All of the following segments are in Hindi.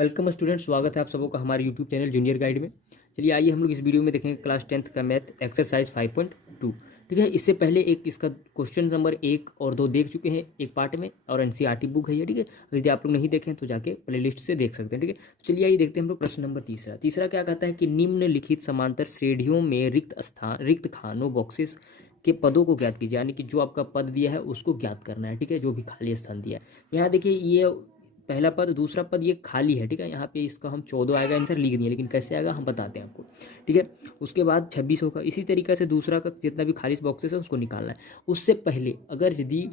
वेलकम स्टूडेंट, स्वागत है आप सबों का हमारे यूट्यूब चैनल जूनियर गाइड में। चलिए आइए हम लोग इस वीडियो में देखेंगे क्लास 10th का मैथ एक्सरसाइज 5.2। ठीक है, इससे पहले एक इसका क्वेश्चन नंबर 1 और 2 देख चुके हैं एक पार्ट में, और एनसीईआरटी बुक है ये। ठीक है, यदि आप लोग नहीं देखें तो जाके प्लेलिस्ट से देख सकते हैं। ठीक है, तो चलिए आइए देखते हैं हम लोग प्रश्न नंबर तीसरा क्या कहता है कि निम्नलिखित समांतर श्रेणियों में रिक्त खानों बॉक्सेस के पदों को ज्ञात कीजिए। यानी कि जो आपका पद दिया है उसको ज्ञात करना है। ठीक है, जो भी खाली स्थान दिया है। यहाँ देखिए, ये पहला पद, दूसरा पद ये खाली है। ठीक है, यहाँ पे इसका हम 14 आएगा आंसर लिख दिए, लेकिन कैसे आएगा हम बताते हैं आपको। ठीक है, उसके बाद 26 होगा। इसी तरीके से दूसरा का जितना भी खाली बॉक्सेस है उसको निकालना है। उससे पहले अगर यदि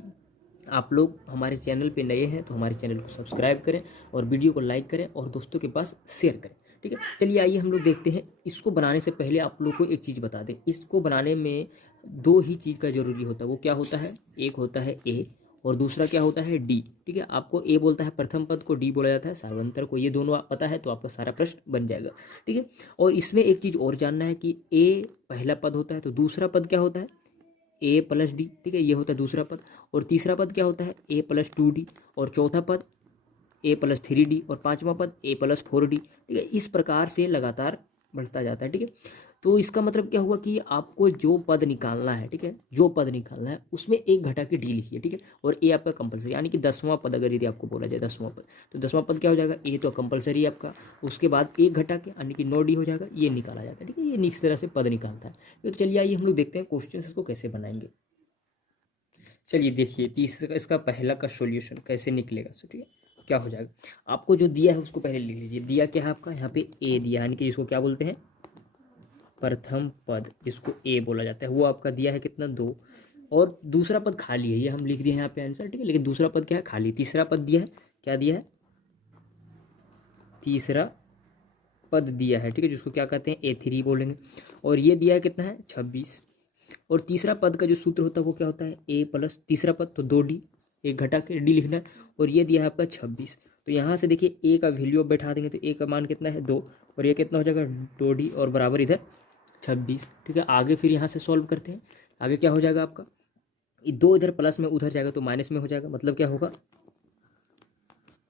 आप लोग हमारे चैनल पे नए हैं तो हमारे चैनल को सब्सक्राइब करें और वीडियो को लाइक करें और दोस्तों के पास शेयर करें। ठीक है, चलिए आइए हम लोग देखते हैं। इसको बनाने से पहले आप लोग को एक चीज़ बता दें, इसको बनाने में दो ही चीज़ का जरूरी होता है। वो क्या होता है? एक होता है ए और दूसरा क्या होता है? डी। ठीक है, आपको ए बोलता है प्रथम पद को, डी बोला जाता है सार्वंतर को। ये दोनों पता है तो आपका सारा प्रश्न बन जाएगा। ठीक है, और इसमें एक चीज़ और जानना है कि ए पहला पद होता है तो दूसरा पद क्या होता है? ए प्लस डी। ठीक है, ये होता है दूसरा पद। और तीसरा पद क्या होता है? ए प्लस 2D। और चौथा पद ए प्लस 3D। और पांचवा पद ए प्लस 4D। ठीक है, इस प्रकार से लगातार बढ़ता जाता है। ठीक है, तो इसका मतलब क्या हुआ कि आपको जो पद निकालना है, ठीक है, जो पद निकालना है उसमें एक घटा के डी लिखिए। ठीक है, और ए आपका कंपलसरी, यानी कि 10वां पद अगर यदि आपको बोला जाए 10वां पद, तो 10वां पद क्या हो जाएगा? ए तो कंपलसरी है आपका। उसके बाद एक घटा के यानी कि 9D हो जाएगा, ये निकाला जाता है। ठीक है, ये इस तरह से पद निकालता है। तो चलिए आइए हम लोग देखते हैं क्वेश्चन इसको कैसे बनाएंगे। चलिए देखिए, तीसरा इसका पहला का सॉल्यूशन कैसे निकलेगा। ठीक है, क्या हो जाएगा? आपको जो दिया है उसको पहले लिख लीजिए। दिया क्या है आपका? यहाँ पे ए दिया, यानी कि जिसको क्या बोलते हैं? प्रथम पद, जिसको ए बोला जाता है, वो आपका दिया है कितना? 2। और दूसरा पद खाली है, ये हम लिख दिए हैं यहाँ पे आंसर। ठीक है, लेकिन दूसरा पद क्या है? खाली। तीसरा पद दिया है, क्या दिया है? तीसरा पद दिया है। ठीक है, जिसको क्या कहते हैं? A3 बोलेंगे। और ये दिया है कितना है? 26। और तीसरा पद का जो सूत्र होता है वो क्या होता है? ए प्लस तीसरा पद तो 2D, एक घटा के डी लिखना है। और ये दिया है आपका 26। तो यहाँ से देखिए ए का वैल्यू अब बैठा देंगे तो ए का मान कितना है? 2। और ये कितना हो जाएगा? 2D और बराबर इधर 26। ठीक है, आगे फिर यहाँ से सॉल्व करते हैं। आगे क्या हो जाएगा आपका? ये 2 इधर प्लस में उधर जाएगा तो माइनस में हो जाएगा। मतलब क्या होगा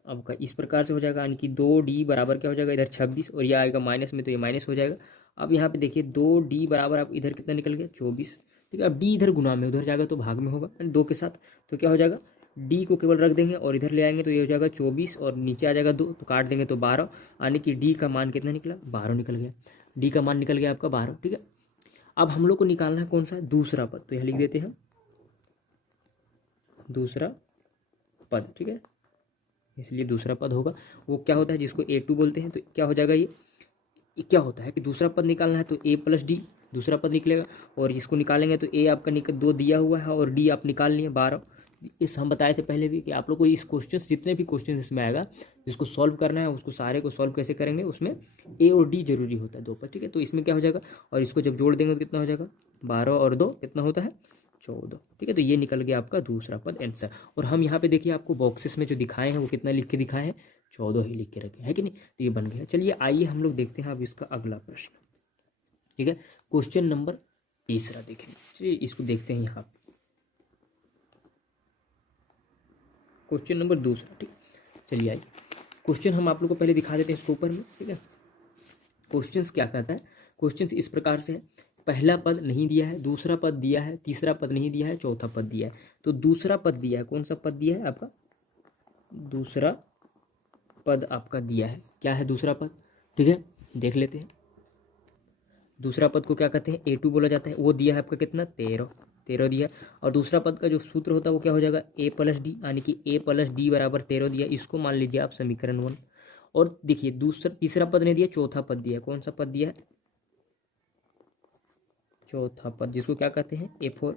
आपका? इस प्रकार से हो जाएगा, यानी कि 2D बराबर क्या हो जाएगा? इधर 26 और ये आएगा माइनस में तो ये माइनस हो जाएगा। अब यहाँ पे देखिए 2D बराबर आप इधर कितना निकल गया? 24। ठीक है, अब डी इधर गुना में, उधर जाएगा तो भाग में होगा 2 के साथ। तो क्या हो जाएगा? डी को केवल रख देंगे और इधर ले आएंगे तो ये हो जाएगा 24 और नीचे आ जाएगा 2, तो काट देंगे तो 12, यानी कि डी का मान कितना निकला? 12 निकल गया। डी का मान निकल गया आपका 12। ठीक है, अब हम लोग को निकालना है कौन सा? दूसरा पद। तो यह लिख देते हैं दूसरा पद। ठीक है, इसलिए दूसरा पद होगा वो क्या होता है? जिसको A2 बोलते हैं। तो क्या हो जाएगा? ये क्या होता है कि दूसरा पद निकालना है तो A प्लस डी दूसरा पद निकलेगा। और इसको निकालेंगे तो ए आपका 2 दिया हुआ है और डी आप निकाल लिए 12। इस हम बताए थे पहले भी कि आप लोग को इस क्वेश्चन, जितने भी क्वेश्चन इसमें आएगा जिसको सॉल्व करना है उसको सारे को सॉल्व कैसे करेंगे, उसमें ए और डी जरूरी होता है 2 पर। ठीक है, तो इसमें क्या हो जाएगा? और इसको जब जोड़ देंगे तो कितना हो जाएगा? 12 और 2 कितना होता है? 14। ठीक है, तो ये निकल गया आपका दूसरा पद आंसर। और हम यहाँ पे देखिए आपको बॉक्सेस में जो दिखाए हैं वो कितना लिख के दिखाए हैं? 14 ही लिख के रखे है कि नहीं? तो ये बन गया। चलिए आइए हम लोग देखते हैं अब इसका अगला प्रश्न। ठीक है, क्वेश्चन नंबर तीसरा देखें। चलिए इसको देखते हैं यहाँ पे। क्वेश्चन नंबर दूसरा। ठीक, चलिए आइए क्वेश्चन हम आप लोग को पहले दिखा देते हैं इसको ऊपर में। ठीक है, क्वेश्चन क्या कहता है? क्वेश्चन इस प्रकार से है, पहला पद नहीं दिया है, दूसरा पद दिया है, तीसरा पद नहीं दिया है, चौथा पद दिया है। तो दूसरा पद दिया है, कौन सा पद दिया है आपका? दूसरा पद आपका दिया है। क्या है दूसरा पद? ठीक है, देख लेते हैं। दूसरा पद को क्या कहते हैं? A2 बोला जाता है। वो दिया है आपका कितना? 13 दिया। और दूसरा पद का जो सूत्र होता है वो क्या हो जाएगा? A प्लस डी, यानी कि A प्लस डी बराबर 13 दिया। इसको मान लीजिए आप समीकरण 1। और देखिए तीसरा पद नहीं दिया, चौथा पद दिया। कौन सा पद दिया है? चौथा पद, जिसको क्या कहते हैं? A4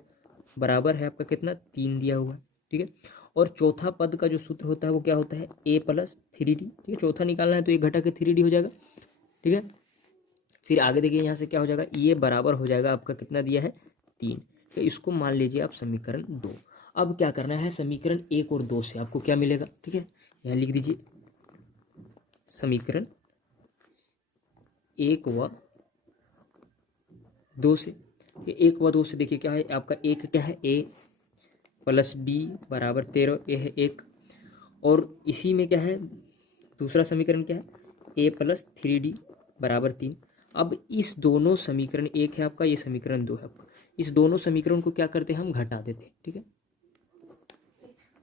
बराबर है आपका कितना? 3 दिया हुआ है। ठीक है, और चौथा पद का जो सूत्र होता है वो क्या होता है? A plus 3D। ठीक है, चौथा निकालना है तो एक घटा के 3D हो जाएगा। ठीक है, फिर आगे देखिए यहाँ से क्या हो जाएगा? ये बराबर हो जाएगा आपका कितना दिया है? 3। तो इसको मान लीजिए आप समीकरण 2। अब क्या करना है? समीकरण 1 और 2 से आपको क्या मिलेगा? ठीक है, यहाँ लिख दीजिए समीकरण 1 व 2 से। 1 व 2 से देखिए क्या है आपका? एक क्या है? A प्लस डी बराबर 13, ये है 1। और इसी में क्या है? दूसरा समीकरण क्या है, ए प्लस 3d बराबर 3। अब इस दोनों समीकरण, एक है आपका, ये समीकरण 2 है आपका, इस दोनों समीकरण को क्या करते हैं हम, घटा देते हैं। ठीक है,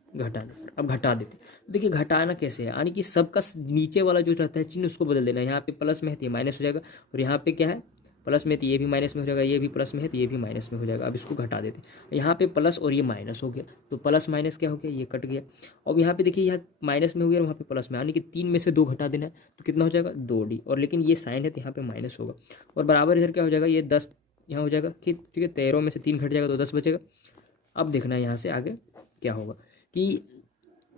घटा देते, अब घटा देते। देखिए घटाना कैसे है, यानी कि सबका नीचे वाला जो रहता है चिन्ह उसको बदल देना है। यहाँ पे प्लस में है तो ये माइनस हो जाएगा, और यहाँ पे क्या है प्लस में तो ये भी माइनस में हो जाएगा, ये भी प्लस में है तो ये भी माइनस में हो जाएगा। अब इसको घटा देते हैं, यहाँ पे प्लस और ये माइनस हो गया, तो प्लस माइनस क्या हो गया, ये कट गया। अब यहाँ पे देखिए यहाँ माइनस में हो गया और वहाँ पे प्लस में, यानी कि 3 में से 2 घटा देना है, तो कितना हो जाएगा 2d, और लेकिन ये साइन है तो यहाँ पे माइनस होगा, और बराबर इधर क्या हो जाएगा, ये 10 यहाँ हो जाएगा कि ठीक है, 13 में से 3 घट जाएगा तो 10 बचेगा। अब देखना है यहाँ से आगे क्या होगा कि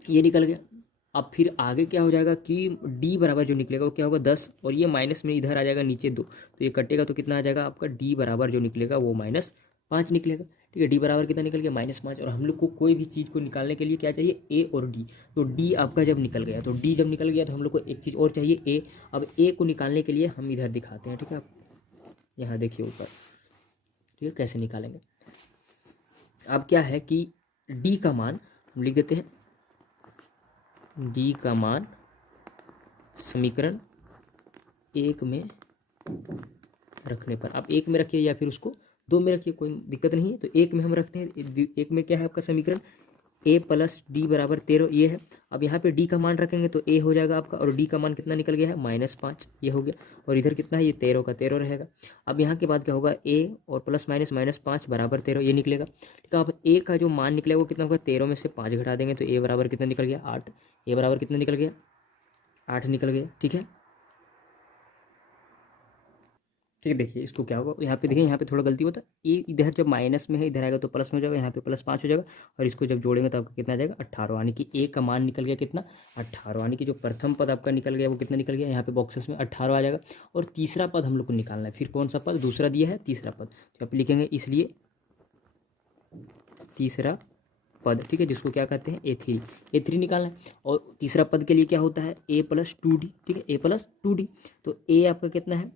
ये निकल गया। अब फिर आगे क्या हो जाएगा कि d बराबर जो निकलेगा वो क्या होगा 10, और ये माइनस में इधर आ जाएगा नीचे 2, तो ये कटेगा तो कितना आ जाएगा आपका d बराबर जो निकलेगा वो -5 निकलेगा। ठीक है, d बराबर कितना निकल गया -5, और हम लोग को कोई भी चीज़ को निकालने के लिए क्या चाहिए, a और d। तो d आपका जब निकल गया, तो d जब निकल गया तो हम लोग को एक चीज़ और चाहिए a। अब a को निकालने के लिए हम इधर दिखाते हैं। ठीक है, आप यहाँ देखिए ऊपर, ठीक है कैसे निकालेंगे। अब क्या है कि d का मान हम लिख देते हैं, d का मान समीकरण 1 में रखने पर, आप 1 में रखिए या फिर उसको 2 में रखिए, कोई दिक्कत नहीं है। तो 1 में हम रखते हैं, 1 में क्या है आपका समीकरण a प्लस डी बराबर 13, ये है। अब यहाँ पे d का मान रखेंगे तो a हो जाएगा आपका, और d का मान कितना निकल गया है -5, ये हो गया। और इधर कितना है, ये 13 का 13 रहेगा। अब यहाँ के बाद क्या होगा, a और प्लस माइनस -5 बराबर 13, ये निकलेगा। ठीक है, अब a का जो मान निकलेगा वो कितना होगा, 13 में से 5 घटा देंगे तो a बराबर कितना निकल गया 8, a बराबर कितना निकल गया 8 निकल गया। ठीक है, ठीक है, देखिए इसको क्या होगा, यहाँ पे देखिए यहाँ पे थोड़ा गलती होता है, ये इधर जब माइनस में है इधर आएगा तो प्लस में हो जाएगा, यहाँ पे +5 हो जाएगा, और इसको जब जोड़ेंगे तो आपका कितना आ जाएगा 18, यानी कि a का मान निकल गया कितना 18, यानी कि जो प्रथम पद आपका निकल गया वो कितना निकल गया, यहाँ पे बॉक्सेस में 18 आ जाएगा। और तीसरा पद हम लोग को निकालना है, फिर कौन सा पद दूसरा दिया है, तीसरा पद, तो आप लिखेंगे इसलिए तीसरा पद। ठीक है, जिसको क्या कहते हैं a3 निकालना है। और तीसरा पद के लिए क्या होता है a + 2d। ठीक है, a + 2d, तो a आपका कितना है,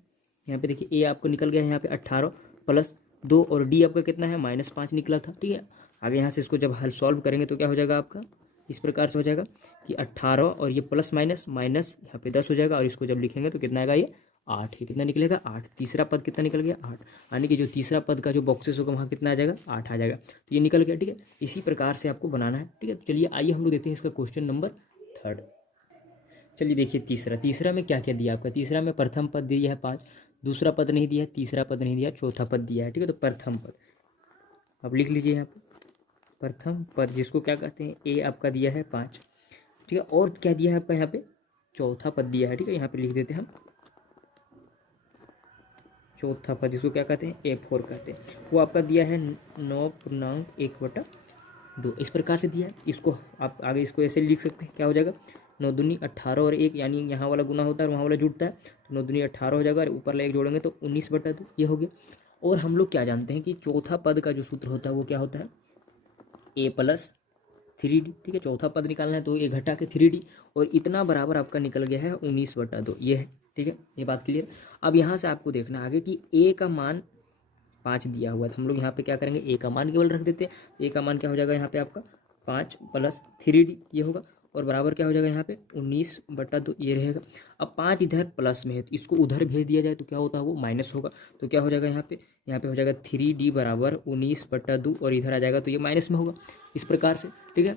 यहाँ पे देखिए a आपको निकल गया है यहाँ पे 18 + 2, और d आपका कितना है -5 निकला था। ठीक है, आगे यहाँ से इसको जब हल सॉल्व करेंगे तो क्या हो जाएगा आपका, इस प्रकार से हो जाएगा कि 18 और ये प्लस माइनस माइनस यहाँ पे 10 हो जाएगा, और इसको जब लिखेंगे तो कितना आएगा, ये 8, ये कितना निकलेगा 8। तीसरा पद कितना निकल गया 8, यानी कि जो तीसरा पद का जो बॉक्सेस होगा वहाँ कितना आ जाएगा 8 आ जाएगा, तो ये निकल गया। ठीक है, इसी प्रकार से आपको बनाना है। ठीक है, तो चलिए आइए हम लोग देते हैं इसका क्वेश्चन नंबर 3। चलिए देखिए तीसरा में क्या क्या दिया आपका, तीसरा में प्रथम पद दिया है 5, दूसरा पद नहीं दिया है, तीसरा पद नहीं दिया है, चौथा पद दिया है। ठीक है, तो प्रथम पद अब लिख लीजिए यहाँ पे, प्रथम पद जिसको क्या कहते हैं, ए आपका दिया है 5। ठीक है, और क्या दिया है आपका यहाँ पे, चौथा पद दिया है। ठीक है, यहाँ पे लिख देते हैं हम चौथा पद, जिसको क्या कहते हैं A4 कहते हैं, वो आपका दिया है 9.1/2, इस प्रकार से दिया है। इसको आप आगे इसको ऐसे लिख सकते हैं, क्या हो जाएगा 9 दूनी 18 और 1, यानी यहाँ वाला गुना होता है और वहाँ वाला जुड़ता है, तो 9 दूनी 18 हो जाएगा, और ऊपर वाला 1 जोड़ेंगे तो 19/2, ये हो गया। और हम लोग क्या जानते हैं कि चौथा पद का जो सूत्र होता है वो क्या होता है a + 3d। ठीक है, चौथा पद निकालना है तो ये घटा के 3d, और इतना बराबर आपका निकल गया है 19/2, ये है। ठीक है, ये बात क्लियर। अब यहाँ से आपको देखना आगे कि a का मान 5 दिया हुआ है, तो हम लोग यहाँ पे क्या करेंगे, a का मान केवल रख देते हैं। a का मान क्या हो जाएगा यहाँ पे आपका 5 + 3d, ये होगा, और बराबर क्या हो जाएगा यहाँ पे 19/2, ये रहेगा। अब 5 इधर प्लस में है तो इसको उधर भेज दिया जाए तो क्या होता है, वो माइनस होगा, तो क्या हो जाएगा यहाँ पे हो जाएगा 3d बराबर 19/2, और इधर आ जाएगा तो ये माइनस में होगा, इस प्रकार से। ठीक है,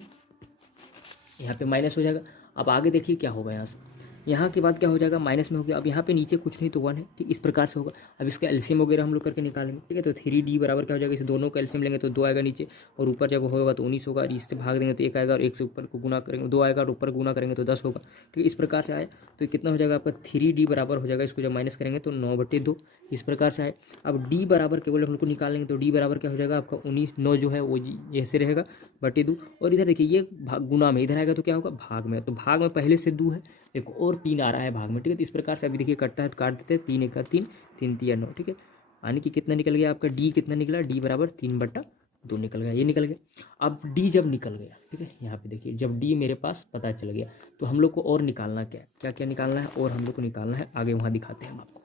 यहाँ पे माइनस हो जाएगा। अब आगे देखिए क्या होगा, यहाँ से यहाँ के बाद क्या हो जाएगा, माइनस में हो गया। अब यहाँ पे नीचे कुछ नहीं तो 1 है। ठीक, इस प्रकार से होगा। अब इसका एलसीएम वगैरह हम लोग करके निकालेंगे। ठीक है, तो 3d बराबर क्या हो जाएगा, इसे दोनों का एलसीएम लेंगे तो 2 आएगा नीचे, और ऊपर जब होगा तो 19 होगा, और इससे भाग देंगे तो 1 आएगा, और 1 से ऊपर को गुना करेंगे 2 आएगा, और ऊपर गुना करेंगे तो 10 होगा। ठीक है, इस प्रकार से आया, तो कितना हो जाएगा आपका 3d बराबर हो जाएगा, इसको जब माइनस करेंगे तो 9/2, इस प्रकार से आए। अब d बराबर केवल हम लोग को निकालेंगे तो d बराबर क्या हो जाएगा आपका 9 जो है वो ऐसे रहेगा /2, और इधर देखिए ये गुना में इधर आएगा तो क्या होगा भाग में, तो भाग में पहले से 2 है, एक और 3 आ रहा है भाग में। ठीक है, तो इस प्रकार से अभी देखिए कटता है तो काट देते हैं, 3 × 3 3 × 9। ठीक है, यानी कि कितना निकल गया आपका d, कितना निकला d बराबर 3/2 निकल गया, ये निकल गया। अब d जब निकल गया, ठीक है, यहाँ पे देखिए जब d मेरे पास पता चल गया तो हम लोग को और निकालना क्या क्या निकालना है, और हम लोग को निकालना है आगे, वहाँ दिखाते हैं हम आपको।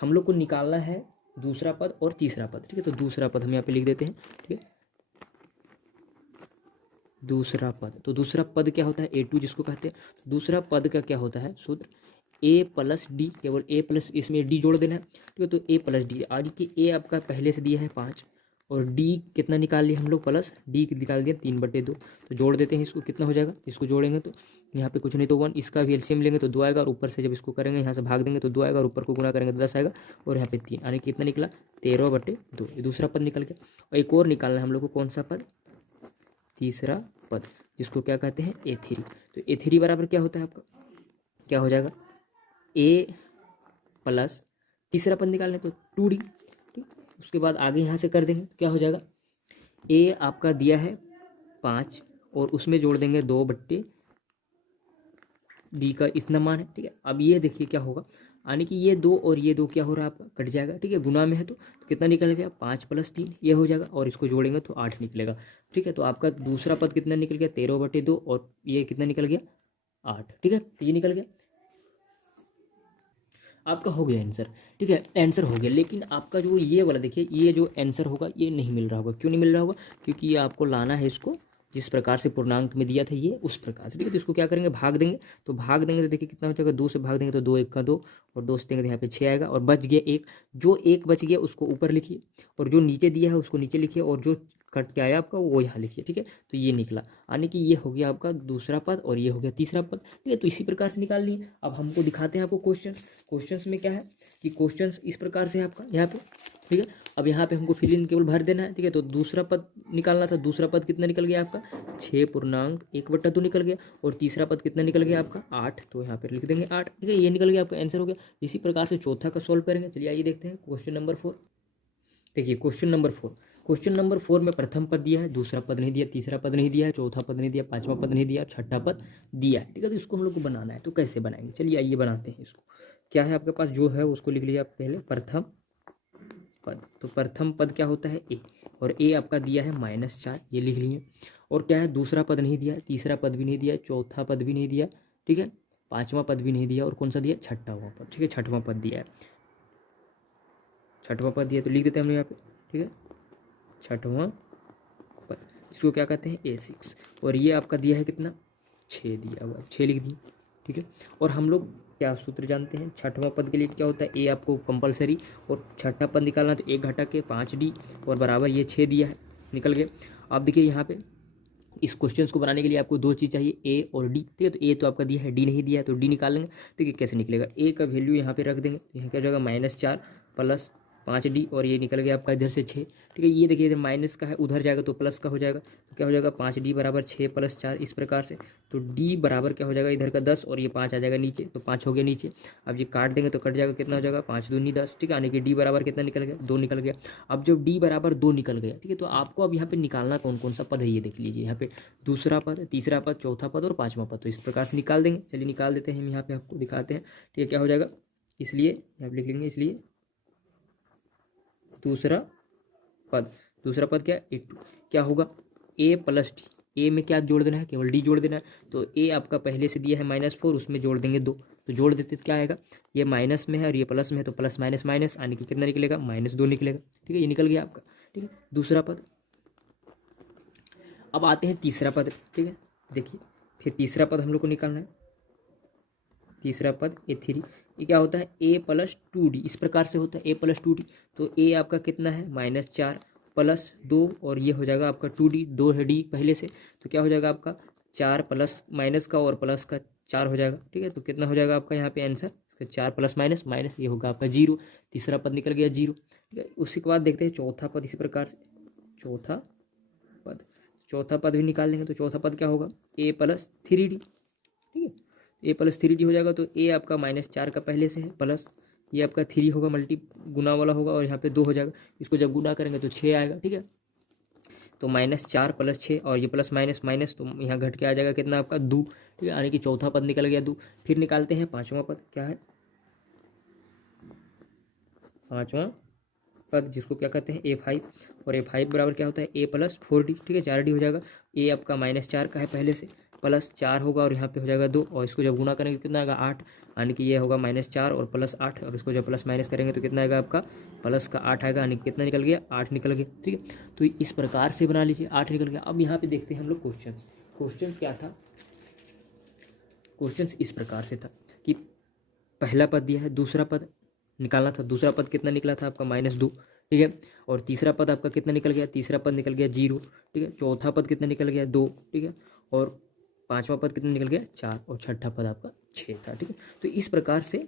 हम लोग को निकालना है दूसरा पद और तीसरा पद। ठीक है, तो दूसरा पद हम यहाँ पे लिख देते हैं। ठीक है, दूसरा पद। तो दूसरा पद क्या होता है, A2 जिसको कहते हैं। दूसरा पद का क्या होता है सूत्र, A प्लस डी, केवल A प्लस, इसमें D जोड़ देना है, ठीक है। तो A प्लस डी, यानी कि A आपका पहले से दिया है 5 और D कितना निकाल लिया हम लोग, प्लस D निकाल दिया 3/2। तो जोड़ देते हैं इसको, कितना हो जाएगा, इसको जोड़ेंगे तो यहाँ पे कुछ नहीं तो 1, इसका भी एलसीएम लेंगे तो 2 आएगा, और ऊपर से जब इसको करेंगे यहाँ से भाग देंगे तो 2 आएगा, और ऊपर को गुना करेंगे तो 10 आएगा, और यहाँ पे 3, यानी कितना निकला 13/2। ये दूसरा पद निकल गया। और एक और निकालना है हम लोग को, कौन सा पद, तीसरा पद, जिसको क्या कहते हैं A3। तो A3 बराबर क्या होता है आपका, क्या हो जाएगा, A प्लस तीसरा पद निकालने तो 2D, ठीक। उसके बाद आगे यहाँ से कर देंगे, क्या हो जाएगा, A आपका दिया है 5 और उसमें जोड़ देंगे 2/D का इतना मान है, ठीक है। अब ये देखिए क्या होगा, यानी कि ये 2 और ये 2 क्या हो रहा है आपका, कट जाएगा, ठीक है। गुना में है तो कितना निकल गया, 5 + 3 ये हो जाएगा, और इसको जोड़ेंगे तो 8 निकलेगा, ठीक है। तो आपका दूसरा पद कितना निकल गया, 13/2, और ये कितना निकल गया 8, ठीक है। तो ये निकल गया, आपका हो गया आंसर, ठीक है। आंसर हो गया, लेकिन आपका जो ये वाला देखिए, ये जो आंसर होगा ये नहीं मिल रहा होगा। क्यों नहीं मिल रहा होगा, क्योंकि ये आपको लाना है इसको जिस प्रकार से पूर्णांक में दिया था ये उस प्रकार से, ठीक है। तो इसको क्या करेंगे, भाग देंगे। तो भाग देंगे तो देखिए कितना हो जाएगा, 2 से भाग देंगे तो 2 1 का 2, और 2 से देंगे तो यहाँ पे 6 आएगा, और बच गया 1। जो 1 बच गया उसको ऊपर लिखिए, और जो नीचे दिया है उसको नीचे लिखिए, और जो कट के आया आपका वो यहाँ लिखिए, ठीक है। तो ये निकला, यानी कि ये हो गया आपका दूसरा पद और ये हो गया तीसरा पद, ठीक है। तो इसी प्रकार से निकाल लिए। अब हमको दिखाते हैं आपको क्वेश्चंस में क्या है कि क्वेश्चंस इस प्रकार से है आपका यहाँ पे, ठीक है। अब यहाँ पे हमको फिल इन केवल भर देना है, ठीक है। तो दूसरा पद निकालना था, दूसरा पद कितना निकल गया आपका, 6.1/2 निकल गया, और तीसरा पद कितना निकल गया आपका 8, तो यहाँ पे लिख देंगे 8, ठीक है। ये निकल गया, आपका आंसर हो गया। इसी प्रकार से चौथा का सॉल्व करेंगे। चलिए आइए देखते हैं क्वेश्चन नंबर 4। देखिए क्वेश्चन नंबर 4 में प्रथम पद दिया है, दूसरा पद नहीं दिया, तीसरा पद नहीं दिया है, चौथा पद नहीं दिया, पांचवा पद नहीं दिया, छठा पद दिया है, ठीक है। तो इसको हम लोग को बनाना है, तो कैसे बनाएंगे, चलिए आइए बनाते हैं इसको। क्या है आपके पास, जो है उसको लिख लीजिए आप पहले, प्रथम पद। तो प्रथम पद क्या होता है, A, और A आपका दिया है -4, ये लिख लिए। और क्या है, दूसरा पद नहीं दिया, तीसरा पद भी नहीं दिया, चौथा पद भी नहीं दिया, ठीक है, पांचवा पद भी नहीं दिया, और कौन सा दिया, छठवां पद, ठीक है, छठवां पद दिया है, छठवां पद दिया। तो लिख देते हैं हम यहाँ पे, ठीक है, छठवां पद, इसको क्या कहते हैं A6। और ये आपका दिया है कितना, 6 दिया हुआ, 6 लिख दिए, ठीक है। और हम लोग क्या सूत्र जानते हैं, छठवां पद के लिए क्या होता है, A आपको कंपलसरी, और छठा पद निकालना तो 1 घटा के 5D, और बराबर ये 6 दिया है, निकल गए। आप देखिए यहाँ पे इस क्वेश्चन को बनाने के लिए आपको 2 चीज़ चाहिए, A और D, ठीक है। तो A तो आपका दिया है, D नहीं दिया है, तो D निकाल लेंगे। ठीक है, कैसे निकलेगा, A का वैल्यू यहाँ पे रख देंगे, तो यहाँ क्या हो जाएगा -4 + 5D, और ये निकल गया आपका इधर से 6, ठीक है। ये देखिए इधर माइनस का है, उधर जाएगा तो प्लस का हो जाएगा, तो क्या हो जाएगा 5D बराबर 6 + 4, इस प्रकार से। तो D बराबर क्या हो जाएगा, इधर का 10, और ये 5 आ जाएगा नीचे, तो 5 हो गया नीचे। अब ये काट देंगे तो कट जाएगा, कितना हो जाएगा 5 दूनी 10, ठीक है। यानी कि D बराबर कितना निकल गया, 2 निकल गया। अब जब D बराबर 2 निकल गया, ठीक है, तो आपको अब यहाँ पे निकालना कौन कौन सा पद है, ये देख लीजिए। यहाँ पे दूसरा पद, तीसरा पद, चौथा पद और पाँचवा पद, तो इस प्रकार से निकाल देंगे। चलिए निकाल देते हैं हम, यहाँ पे आपको दिखाते हैं, ठीक है। क्या हो जाएगा, इसलिए यहाँ पे लिख लेंगे, इसलिए दूसरा पद क्या, A2, क्या होगा A + D। A में क्या जोड़ देना है, केवल D जोड़ देना है। तो A आपका पहले से दिया है -4, उसमें जोड़ देंगे 2, तो जोड़ देते तो क्या आएगा, ये माइनस में है और ये प्लस में है, तो प्लस माइनस माइनस, यानी कि कितना निकलेगा -2 निकलेगा, ठीक है। ये निकल गया आपका, ठीक है, दूसरा पद। अब आते हैं तीसरा पद, ठीक है। देखिए फिर तीसरा पद हम लोग को निकालना है, तीसरा पद A3, ये क्या होता है A + 2D, इस प्रकार से होता है A + 2D। तो A आपका कितना है -4 + 2, और ये हो जाएगा आपका 2D, 2 है D पहले से, तो क्या हो जाएगा आपका 4 प्लस माइनस का और प्लस का 4 हो जाएगा, ठीक है। तो कितना हो जाएगा आपका यहाँ पे आंसर, इसका 4 + माइनस माइनस, ये होगा आपका 0, तीसरा पद निकल गया 0, ठीक है। उसी के बाद देखते हैं चौथा पद, इसी प्रकार से चौथा पद भी निकाल लेंगे। तो चौथा पद क्या होगा, A + 3D, ठीक है, A + 3D हो जाएगा। तो A आपका -4 का पहले से है, प्लस ये आपका 3 होगा, मल्टी गुना वाला होगा, और यहाँ पे 2 हो जाएगा, इसको जब गुना करेंगे तो 6 आएगा, ठीक है। तो -4 + 6, और ये प्लस माइनस माइनस, तो यहाँ घट के आ जाएगा कितना आपका 2, ठीक है। यानी कि चौथा पद निकल गया 2। फिर निकालते हैं पाँचवा पद, क्या है पाँचवा पद, जिसको क्या कहते हैं A5, और A5 बराबर क्या होता है A + 4D, ठीक है, 4D हो जाएगा। A आपका -4 का है पहले से, +4 होगा और यहाँ पे हो जाएगा 2, और इसको जब गुना करेंगे तो कितना आएगा 8, यानी कि ये होगा -4 और +8। अब इसको जब प्लस माइनस करेंगे तो कितना आएगा आपका प्लस का 8 आएगा, यानी कि कितना निकल गया 8 निकल गया। ठीक है, तो इस प्रकार से बना लीजिए 8 निकल गया। अब यहाँ पे देखते हैं हम लोग क्वेश्चन क्या था। क्वेश्चन इस प्रकार से था कि पहला पद दिया है, दूसरा पद निकालना था। दूसरा पद कितना निकला था आपका -2, ठीक है, और तीसरा पद आपका कितना निकल गया, तीसरा पद निकल गया 0, ठीक है, चौथा पद कितना निकल गया 2, ठीक है, और पांचवा पद कितना निकल गया 4, और छठा पद आपका 6 था। ठीक है, तो इस प्रकार से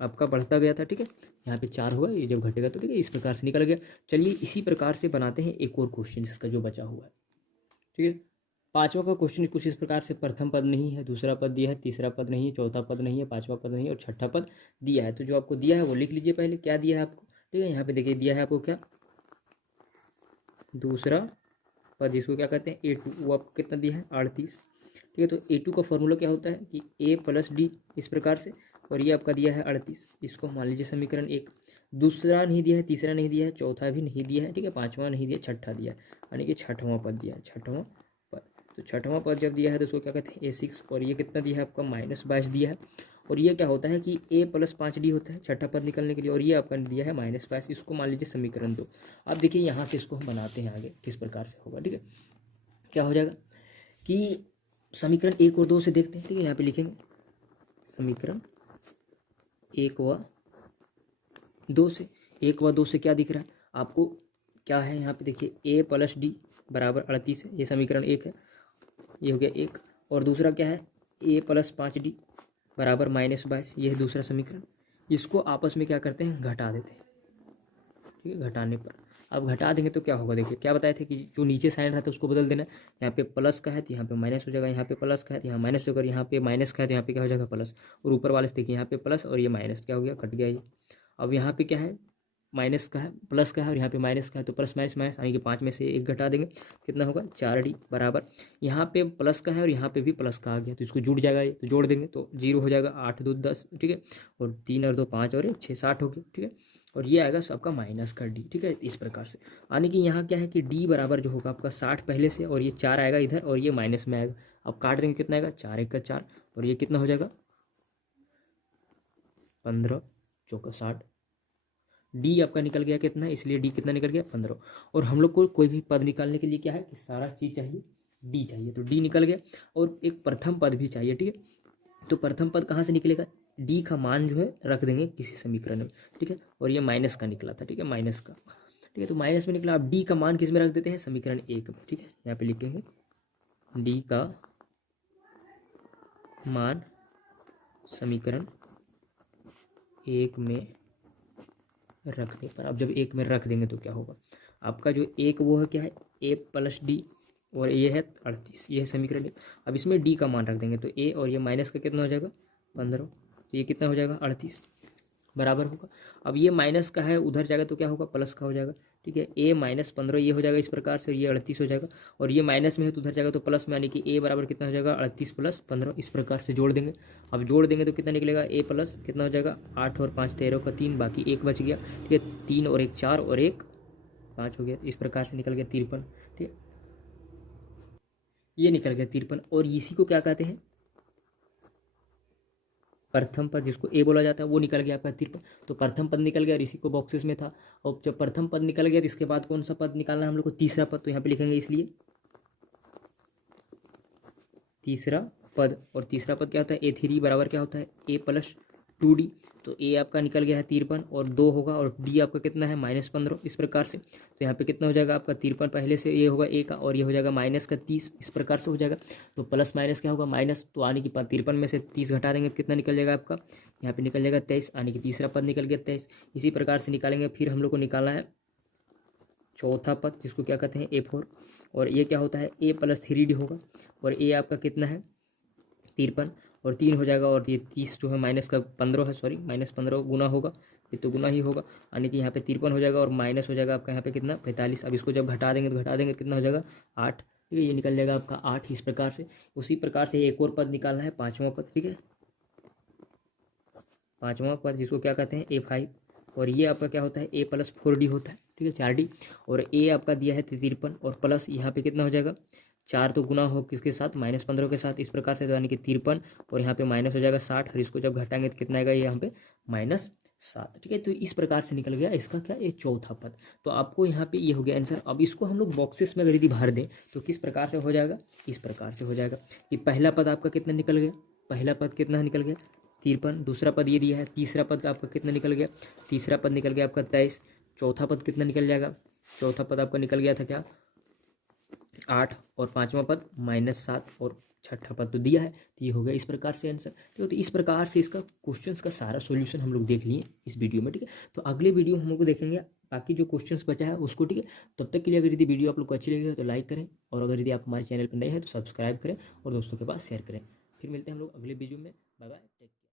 आपका बढ़ता गया था। ठीक है, यहाँ पे 4 होगा, ये जब घटेगा तो ठीक है, इस प्रकार से निकल गया। चलिए इसी प्रकार से बनाते हैं एक और क्वेश्चन इसका जो बचा हुआ है। ठीक है, पांचवा का क्वेश्चन कुछ इस प्रकार से, प्रथम पद नहीं है, दूसरा पद दिया है, तीसरा पद नहीं है, चौथा पद नहीं है, पांचवा पद नहीं है और छठा पद दिया है। तो जो आपको दिया है वो लिख लीजिए पहले, क्या दिया है आपको। ठीक है, यहाँ पे देखिए दिया है आपको क्या, दूसरा पद, जिसको क्या कहते हैं A2, वो आपको कितना दिया है 38। ठीक है, तो A2 का फॉर्मूला क्या होता है कि A + D, इस प्रकार से, और ये आपका दिया है 38। इसको मान लीजिए समीकरण 1। दूसरा नहीं दिया है, तीसरा नहीं दिया है, चौथा भी नहीं दिया है, ठीक है, पांचवा नहीं दिया, छठा दिया है, यानी कि छठवां पद दिया है, छठवां पद। तो छठवां पद जब दिया है तो उसको क्या कहते हैं A6, और ये कितना दिया है आपका -22 दिया है। और ये क्या होता है कि A + 5D होता है छठा पद निकलने के लिए, और ये आपका दिया है -22। इसको मान लीजिए समीकरण 2। अब देखिए यहाँ से इसको हम बनाते हैं आगे किस प्रकार से होगा। ठीक है, क्या हो जाएगा कि समीकरण 1 और 2 से देखते हैं। ठीक है, यहाँ पे लिखेंगे समीकरण 1 व 2 से। 1 व 2 से क्या दिख रहा है आपको, क्या है यहाँ पे देखिए A + D = 38 है, ये समीकरण 1 है, ये हो गया 1। और दूसरा क्या है A + 5D = -22, ये है दूसरा समीकरण। इसको आपस में क्या करते हैं, घटा देते हैं। ठीक है, घटाने पर अब घटा देंगे तो क्या होगा, देखिए क्या बताए थे कि जो नीचे साइन रहता है उसको बदल देना। यहाँ पे प्लस का है तो यहाँ पे माइनस हो जाएगा, यहाँ पे प्लस का है तो यहाँ माइनस होगा, यहाँ पे माइनस का है तो यहाँ पे क्या हो जाएगा प्लस। और ऊपर वाले से देखिए यहाँ पे प्लस और ये माइनस, क्या हो गया कट गया ये। अब यहाँ पे क्या है, माइनस का है, प्लस का है, और यहाँ पे माइनस का है, तो प्लस माइनस माइनस, यानी कि 5 में से 1 घटा देंगे, कितना होगा 4D बराबर, यहाँ पे प्लस का है और यहाँ पे भी प्लस का आ गया, तो इसको जुड़ जाएगा ये, तो जोड़ देंगे तो 0 हो जाएगा, 8 2 10, ठीक है, और 3 और 2 5 और 1 6 60 हो गया। ठीक है, और ये आएगा सबका माइनस का D। ठीक है, इस प्रकार से, यानी कि यहाँ क्या है कि D बराबर जो होगा आपका 60 पहले से, और ये 4 आएगा इधर, और ये माइनस में आएगा। अब काट देंगे, कितना आएगा 4 1 का 4, और ये कितना हो जाएगा 15 4 60। D आपका निकल गया कितना, इसलिए D कितना निकल गया 15। और हम लोग को कोई भी पद निकालने के लिए क्या है कि सारा चीज़ चाहिए, D चाहिए, तो D निकल गया। और एक प्रथम पद भी चाहिए। ठीक है, तो प्रथम पद कहाँ से निकलेगा, D का मान जो है रख देंगे किसी समीकरण में। ठीक है, और ये माइनस का निकला था, ठीक है, माइनस का। ठीक है, तो माइनस में निकला। अब D का मान किस में रख देते हैं, समीकरण 1 में। ठीक है, यहाँ पे लिखेंगे D का मान समीकरण 1 में रखने पर, अब जब 1 में रख देंगे तो क्या होगा आपका, जो 1 वो है क्या है A + D, और ये है 38, ये है समीकरण 1। अब इसमें D का मान रख देंगे तो A, और ये माइनस का कितना हो जाएगा 15, तो ये कितना हो जाएगा 38 बराबर होगा। अब ये माइनस का है उधर जाएगा तो क्या होगा प्लस का हो जाएगा। ठीक है, A - 15 ये हो जाएगा इस प्रकार से, ये 38 हो जाएगा, और ये माइनस में है तो उधर जाएगा तो प्लस में, यानी कि A बराबर कितना हो जाएगा 38 + 15, इस प्रकार से जोड़ देंगे। अब जोड़ देंगे तो कितना निकलेगा, A प्लस कितना हो जाएगा 8 और 5 13 का 3, बाकी 1 बच गया। ठीक है, 3 और 1 4 और 1 5 हो गया, इस प्रकार से निकल गया 53। ठीक है, ये निकल गया 53, और इसी को क्या कहते हैं प्रथम पद, जिसको A बोला जाता है, वो निकल गया आपका 53। तो प्रथम पद निकल गया और इसी को बॉक्सेस में था। और जब प्रथम पद निकल गया तो इसके बाद कौन सा पद निकालना है हम लोग को, तीसरा पद, तो यहाँ पे लिखेंगे इसलिए तीसरा पद। और तीसरा पद क्या होता है A3 बराबर क्या होता है A + 2D, तो A आपका निकल गया है 53 और 2 होगा, और D आपका कितना है -15, इस प्रकार से। तो यहाँ पे कितना हो जाएगा आपका 53 पहले से ये होगा A का, और ये हो जाएगा माइनस का 30, इस प्रकार से हो जाएगा। तो प्लस माइनस क्या होगा माइनस, तो आने की 53 में से 30 घटा देंगे तो कितना निकल जाएगा आपका, यहाँ पे निकल जाएगा 23, आने की तीसरा पद निकल गया 23। इसी प्रकार से निकालेंगे। फिर हम लोग को निकालना है चौथा पद, जिसको क्या कहते हैं A4, और ये क्या होता है A + 3D होगा, और A आपका कितना है 53 और 3 हो जाएगा, और ये 30 जो है माइनस का 15 है, सॉरी -15 गुना होगा, ये तो गुना ही होगा, यानी कि यहाँ पे 53 हो जाएगा और माइनस हो जाएगा आपका यहाँ पे कितना 45। अब इसको जब घटा देंगे तो घटा देंगे कितना हो जाएगा 8। ठीक है, ये निकल जाएगा आपका 8 इस प्रकार से। उसी प्रकार से एक और पद निकालना है, पाँचवा पद। ठीक है, पाँचवा पद जिसको क्या कहते हैं A5, और ये आपका क्या होता है A + 4D होता है। ठीक है 4D। और ए आपका दिया है 53 और प्लस यहाँ पे कितना हो जाएगा 4 तो गुना हो किसके साथ -15 के साथ, इस प्रकार से, तो यानी कि 53 और यहाँ पे माइनस हो जाएगा 60 और इसको जब घटाएंगे तो कितना आएगा यहाँ पे -7। ठीक है, तो इस प्रकार से निकल गया इसका क्या ये चौथा पद। तो आपको यहाँ पे ये हो गया आंसर। अब इसको हम लोग बॉक्सेस में अगर यदि भर दें तो किस प्रकार से हो जाएगा, इस प्रकार से हो जाएगा कि पहला पद आपका कितना निकल गया, पहला पद कितना निकल गया 53, दूसरा पद ये दिया है, तीसरा पद आपका कितना निकल गया, तीसरा पद निकल गया आपका 23, चौथा पद कितना निकल जाएगा, चौथा पद आपका निकल गया था क्या 8 और पांचवा पद -7 और छठा पद तो दिया है। तो ये हो गया इस प्रकार से आंसर। ठीक है, तो इस प्रकार से इसका क्वेश्चंस का सारा सॉल्यूशन हम लोग देख लिए इस वीडियो में। ठीक है, तो अगले वीडियो हम लोग को देखेंगे बाकी जो क्वेश्चंस बचा है उसको। ठीक है, तब तक के लिए अगर यदि वीडियो आप लोग को अच्छी लगी तो लाइक करें, और अगर यदि आप हमारे चैनल पर नए हैं तो सब्सक्राइब करें और दोस्तों के पास शेयर करें। फिर मिलते हैं हम लोग अगले वीडियो में। Bye bye.